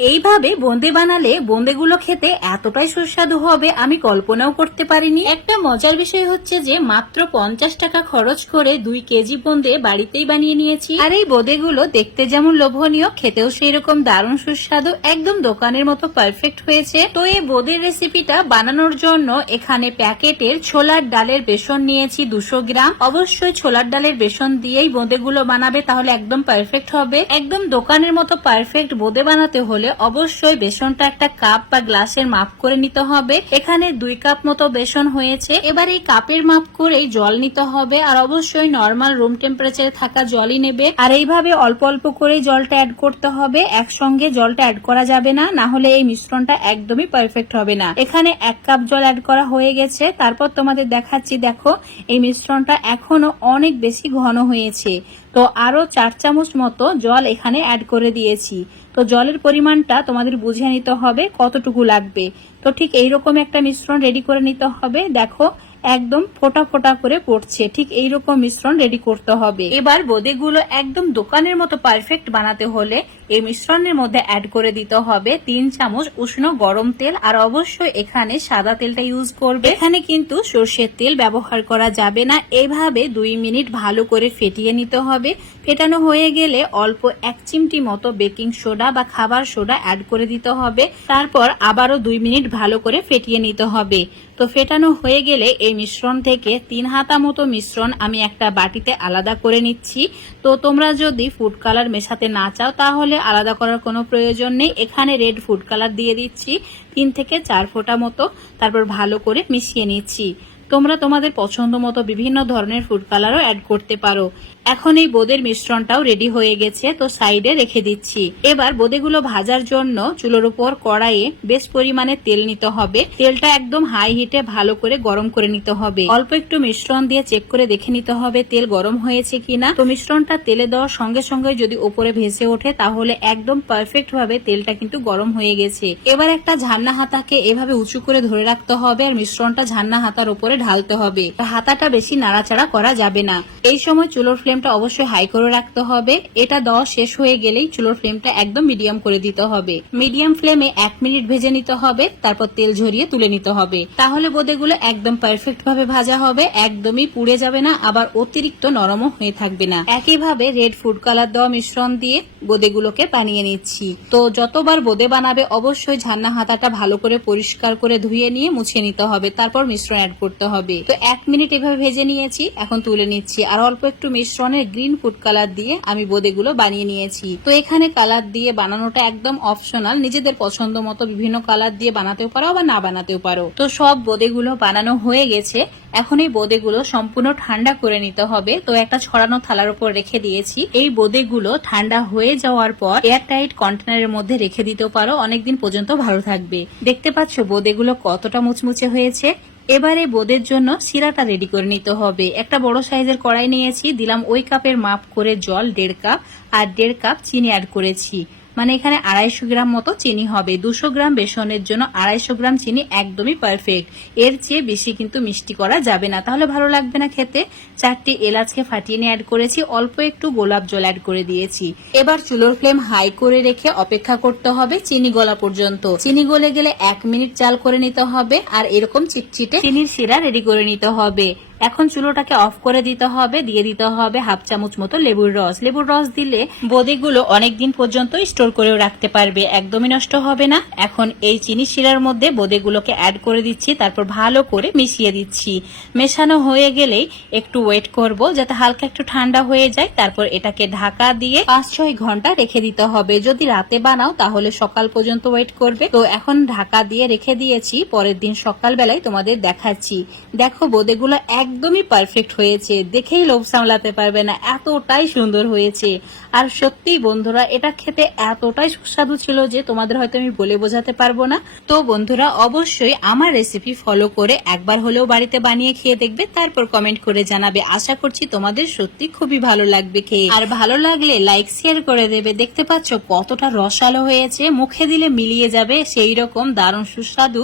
এইভাবে বোঁদে বানালে বোঁদেগুলো খেতে এতটাই সুস্বাদু হবে আমি কল্পনাও করতে পারিনি। একটা মজার বিষয় হচ্ছে যে মাত্র পঞ্চাশ টাকা খরচ করে দুই কেজি বোঁদে বাড়িতেই বানিয়ে নিয়েছি। আর এই বোঁদেগুলো দেখতে যেমন লোভনীয়, খেতেও সেই রকম দারুণ সুস্বাদু, একদম দোকানের মতো পারফেক্ট হয়েছে। তো এই বোঁদের রেসিপিটা বানানোর জন্য এখানে প্যাকেটের ছোলার ডালের বেসন নিয়েছি দুশো গ্রাম। অবশ্যই ছোলার ডালের বেসন দিয়েই বোঁদেগুলো বানাবে তাহলে একদম পারফেক্ট হবে। একদম দোকানের মতো পারফেক্ট বোঁদে বানাতে হলে অবশ্যই বেসনটা একটা কাপ বা গ্লাসের মাপ করে নিতে হবে। এখানে দুই কাপ মতো বেসন হয়েছে। এবার এই কাপের মাপ করেই জল নিতে হবে আর অবশ্যই নর্মাল রুম টেম্পারেচারে থাকা জলই নেবে। আর এইভাবে অল্প অল্প করেই জলটা অ্যাড করতে হবে। একসঙ্গে জলটা অ্যাড করা যাবে না না হলে এই মিশ্রণটা একদমই পারফেক্ট হবে না। এখানে এক কাপ জল অ্যাড করা হয়ে গেছে। তারপর তোমাদের দেখাচ্ছি, দেখো, এই মিশ্রণটা এখনও অনেক বেশি ঘন হয়েছে। তো আরও চার চামচ মতো জল এখানে অ্যাড করে দিয়েছি। তো জলের পরিমাণটা তোমাদের বুঝিয়ে নিতে হবে কতটুকু লাগবে। তো ঠিক এইরকম একটা মিশ্রণ রেডি করে নিতে হবে। দেখো, একদম ফোটা ফোটা করে পড়ছে। ঠিক এইরকম মিশ্রণ রেডি করতে হবে। এবার বোদেগুলো একদম দোকানের মতো পারফেক্ট বানাতে হলে এই মিশ্রণের মধ্যে অ্যাড করে দিতে হবে তিন চামচ উষ্ণ গরম তেল, আর অবশ্যই এখানে সাদা তেলটা ইউজ করবে। এখানে কিন্তু সর্ষের তেল ব্যবহার করা যাবে না। এইভাবে দুই মিনিট ভালো করে ফেটিয়ে নিতে হবে। ফেটানো হয়ে গেলে অল্প এক চিমটি মতো বেকিং সোডা বা খাবার সোডা অ্যাড করে দিতে হবে। তারপর আবারও দুই মিনিট ভালো করে ফেটিয়ে নিতে হবে। তো ফেটানো হয়ে গেলে এই মিশ্রণ থেকে তিন হাতা মতো মিশ্রণ আমি একটা বাটিতে আলাদা করে নিচ্ছি। তো তোমরা যদি ফুড কালার মেশাতে না চাও, তাহলে আলাদা করার কোনো প্রয়োজন নেই। এখানে রেড ফুড কালার দিয়ে দিচ্ছি, তিন থেকে চার ফোঁটা মতো। তারপর ভালো করে মিশিয়ে নিচ্ছি। তোমরা তোমাদের পছন্দ মতো বিভিন্ন ধরনের ফুড কালারও অ্যাড করতে পারো। এখন এই বোদের মিশ্রণটাও রেডি হয়ে গেছে, তো সাইডে রেখে দিচ্ছি। এবার বোদেগুলো ভাজার জন্য চুলোর উপর কড়াইয়ে বেশ পরিমাণে তেল নিতে হবে। তেলটা একদম হাই হিটে ভালো করে গরম করে নিতে হবে। অল্প একটু মিশ্রণ দিয়ে চেক করে দেখে নিতে হবে তেল গরম হয়েছে কিনা। তো মিশ্রণটা তেলে দেওয়ার সঙ্গে সঙ্গে যদি উপরে ভেসে ওঠে, তাহলে একদম পারফেক্ট ভাবে তেলটা কিন্তু গরম হয়ে গেছে। এবার একটা ঝান্না হাতাকে এভাবে উঁচু করে ধরে রাখতে হবে, আর মিশ্রণটা ঝান্না হাতার উপরে ঢালতে হবে। হাতাটা বেশি নাড়াচাড়া করা যাবে না। এই সময় চুলোর ফ্লেমটা অবশ্যই হাই করে রাখতে হবে। এটা দেওয়া শেষ হয়ে গেলেই চুলোর ফ্লেমটা একদম মিডিয়াম করে দিতে হবে। মিডিয়াম ফ্লেমে এক মিনিট ভেজে নিতে হবে, তারপর তেল ঝরিয়ে তুলে নিতে হবে। তাহলে বোদেগুলো একদম পারফেক্ট ভাবে ভাজা হবে, একদমই পুড়ে যাবে না, আবার অতিরিক্ত নরমও হয়ে থাকবে না। একইভাবে রেড ফুড কালার দেওয়া মিশ্রণ দিয়ে বোদেগুলোকে বানিয়ে নিচ্ছি। তো যতবার বোদে বানাবে, অবশ্যই ঝান্না হাতাটা ভালো করে পরিষ্কার করে ধুয়ে নিয়ে মুছে নিতে হবে, তারপর মিশ্রণ অ্যাড করতে হবে। তো এক মিনিট এভাবে ভেজে নিয়েছি, এখন তুলে নিচ্ছি। আর অল্প একটু মিশ্রণের গ্রিন ফুড কালার দিয়ে আমি বোদেগুলো বানিয়ে নিয়েছি। তো এখানে কালার দিয়ে বানানোটা একদম অপশনাল নিজেদের পছন্দ মতো বিভিন্ন কালার দিয়ে বানাতেও পারো বা না বানাতেও পারো। তো সব বোদেগুলো বানানো হয়ে গেছে। এখন এই বোদেগুলো সম্পূর্ণ ঠান্ডা করে নিতে হবে। তো একটা ছড়ানো থালার উপর রেখে দিয়েছি। এই বোদেগুলো ঠান্ডা হয়ে যাওয়ার পর এয়ার এয়ারটাইট কন্টেনারের মধ্যে রেখে দিতেও পারো। অনেকদিন পর্যন্ত ভালো থাকবে। দেখতে পাচ্ছ বোদেগুলো কতটা মুচমুচে হয়েছে। এবারে বোদের জন্য সিরাটা রেডি করে নিতে হবে। একটা বড় সাইজের কড়াই নিয়েছি, দিলাম ওই কাপের মাপ করে জল দেড় কাপ আর দেড় কাপ চিনি অ্যাড করেছি। মানে এখানে আড়াইশো গ্রাম মতো চিনি হবে। দুশো গ্রাম বেসনের জন্য আড়াইশো গ্রাম চিনি একদমই পারফেক্ট এর চেয়ে বেশি কিন্তু মিষ্টি করা যাবে না। তাহলে ভালো লাগবে না খেতে। চারটি এলাচকে ফাটিয়ে নিয়ে অ্যাড করেছি। অল্প একটু গোলাপ জল অ্যাড করে দিয়েছি। এবার চুলোর ফ্লেম হাই করে রেখে অপেক্ষা করতে হবে চিনি গলা পর্যন্ত। চিনি গলে গেলে এক মিনিট চাল করে নিতে হবে। আর এরকম চিটচিটে চিনির শিরা রেডি করে নিতে হবে। এখন চুলোটাকে অফ করে দিতে হবে, দিয়ে দিতে হবে হাফ চামচ মতো লেবুর রস। লেবুর রস দিলে বোদেগুলো অনেকদিন পর্যন্ত স্টোর করেও রাখতে পারবে, একদমই নষ্ট হবে না। এখন এই চিনি শিরার মধ্যে বোদেগুলোকে অ্যাড করে দিচ্ছি, তারপর ভালো করে মিশিয়ে দিচ্ছি। মেশানো হয়ে গেলেই একটু ওয়েট করব, যাতে হালকা একটু ঠান্ডা হয়ে যায়। তারপর এটাকে ঢাকা দিয়ে পাঁচ ছয় ঘণ্টা রেখে দিতে হবে। যদি রাতে বানাও, তাহলে সকাল পর্যন্ত ওয়েট করবে। তো এখন ঢাকা দিয়ে রেখে দিয়েছি, পরের দিন সকালবেলায় তোমাদের দেখাচ্ছি। দেখো, বোদেগুলো একদমই পারফেক্ট হয়েছে। দেখেই লোভ সামলাতে পারবে না, এতটাই সুন্দর হয়েছে। আর সত্যি বন্ধুরা, এটা খেতে এতটাই সুস্বাদু ছিল যে তোমাদের হয়তো আমি বলে বোঝাতে পারব না। তো বন্ধুরা, অবশ্যই আমার রেসিপি ফলো করে একবার হলেও বাড়িতে বানিয়ে খেয়ে দেখবে, তারপর কমেন্ট করে জানাবে। আশা করছি তোমাদের সত্যি খুবই ভালো লাগবে খেয়ে। আর ভালো লাগলে লাইক শেয়ার করে দেবে। দেখতে পাচ্ছ কতটা রসালো হয়েছে। মুখে দিলে মিলিয়ে যাবে সেই রকম দারুণ সুস্বাদু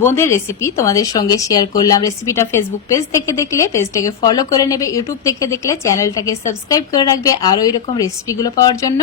বোঁদের রেসিপি তোমাদের সঙ্গে শেয়ার করলাম। রেসিপিটা ফেসবুক পেজ থেকে দেখলে পেজটাকে ফলো করে নেবে ইউটিউব থেকে দেখলে চ্যানেলটাকে সাবস্ক্রাইব করে রাখবে, আরও এরকম রেসিপিগুলো পাওয়ার জন্য।